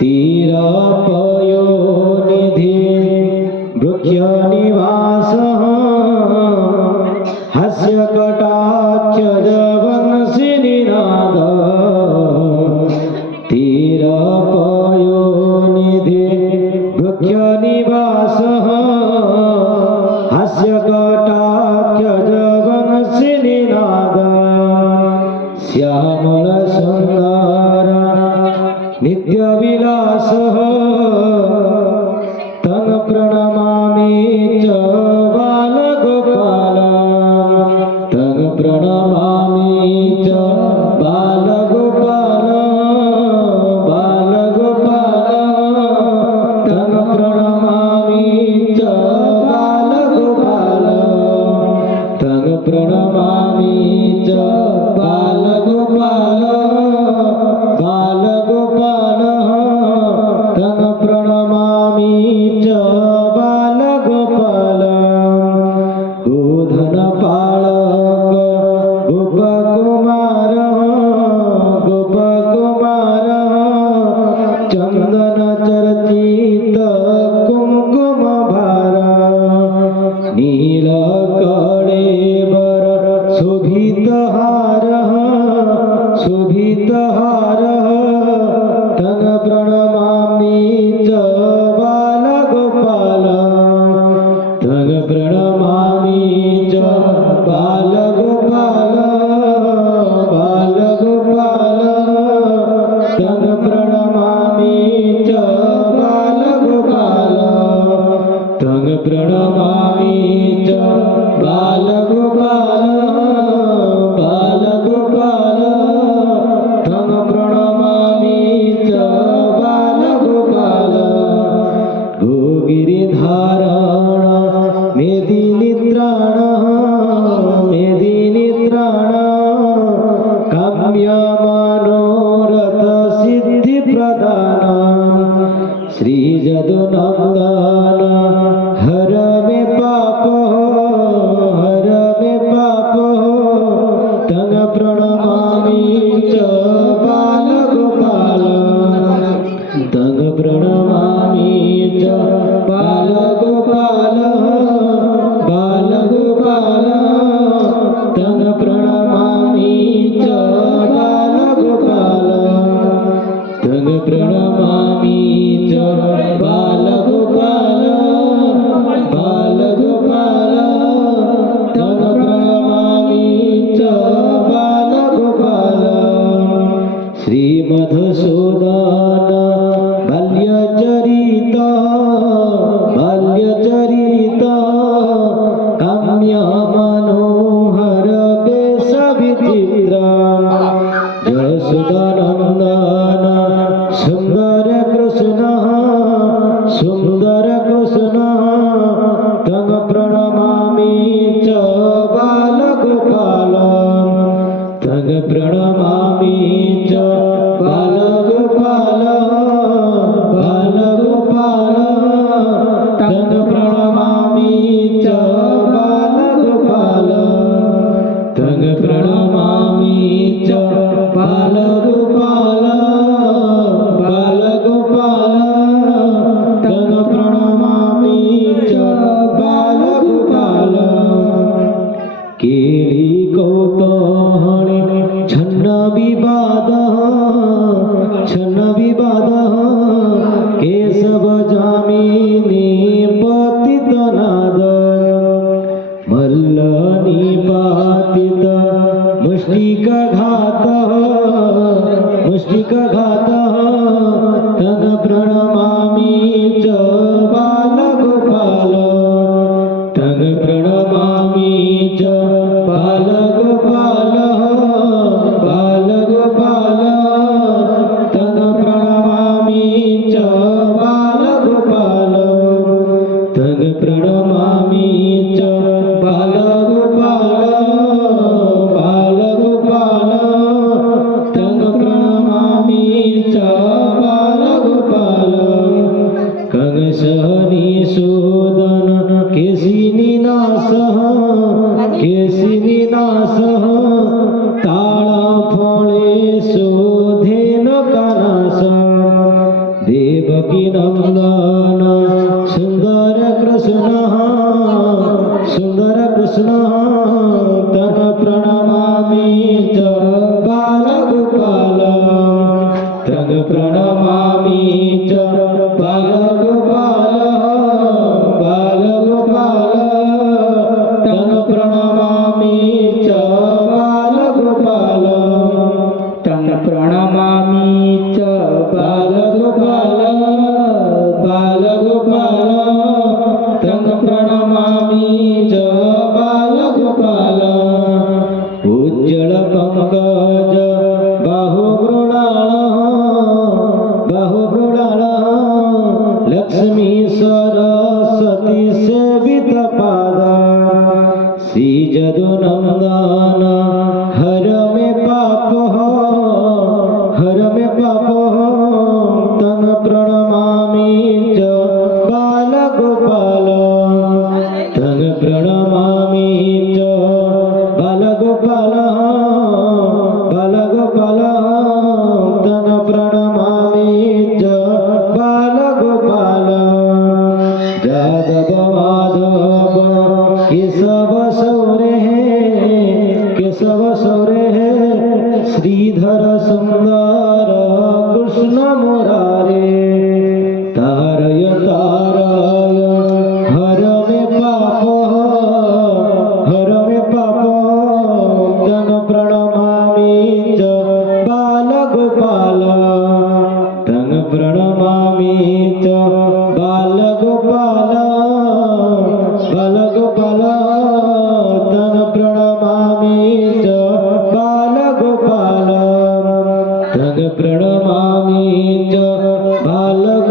तीरपयोनिधि वृक्षनिवासः हास्यकटाक्षजवंशिनिनाद तीरपयोनिधि वृक्षनिवासः हास्यकटाक्षजवंशिनिनाद श्यामलसुन्दर नित्यविलासः तं प्रणमामि च बालगोपाल तं प्रणमामि च बालगोपाल बालगोपाल तं प्रणमामि च बालगोपाल तं प्रणमामि च बालगोपाल बालगोपाल तं प्रणमामि च बालगोपाल गोधनपालक गोपकुमार गोपकुमार चन्दनचर्चित कुङ्कुमभार नीलकळेबर शोभितहारः शोभितहारः तं प्रणमामि च बालगोपाल तं प्रणमामि च बालगोपाल बालगोपाल तं प्रणमामि च बालगोपाल तं प्रणमामि च बालगोपाल बालगोपाल तं प्रणमामि च बालगोपाल गोगिरिधारण मेदिनित्राण मेदिनित्राण काम्यमनोरथ सिद्धिप्रदान श्रीजदुनन्दन हर मे पाप हर मे पाप तं प्रणमामि च बालगोपाल तं प्रणमामि च बालगोपाल बालगोपाल तं प्रणमामि च बालगोपाल तं प्रणमामि च बालगोपाल बालगोपाल तं प्रणमामि च बालगोपाल श्रीमधुसूदन बाल्यचरित बाल्यचरित काम्यमनोहर वेशविचित्र यशोदानन्दन सुन्दर कृष्णः सुन्दर कृष्णः तं प्रणमामि च बालगोपाल तं प्रणमामि च बालगोपाल बालगोपाल तं प्रणमामि च बालगोपाल तं प्रणमामि च बालगोपाल बालगोपाल तं प्रणमामि च बालगोपाल केलिकौतूहले छन्नविवादः छन्नविवादः केशवजामिनी पतितनाद मल्लनिपातित मुष्टिकघातः मुष्टिकघातः तं प्रणमामि च बालगोपाल तं प्रणमामि च बालगोपाल बालगोपाल तं प्रणमामि च बालगोपाल तं प्रणमामि च बालगोपाल बालगोपाल तं प्रणमामि प्रणमामि च बालगोपाल बालगोपाल तं प्रणमामि च बालगोपाल उज्ज्वल पंकज बाहुमृणाल लक्ष्मी सरस्वती सेवित पाद श्री जदुनंदन हर में पाप तं प्रणमामि च बालगोपाल तं प्रणमामि च बालगोपाल तं प्रणमामि च बालगोपाल जादव माधव केशव सौरे श्रीधर सुंदर कृष्ण मुरारे तारय हर में पाप तं प्रणमामि च बालगोपाल तं प्रणमामि च बालगोपाल तं प्रणमामि च बालगोपाल तं प्रणमामि च बालगोपाल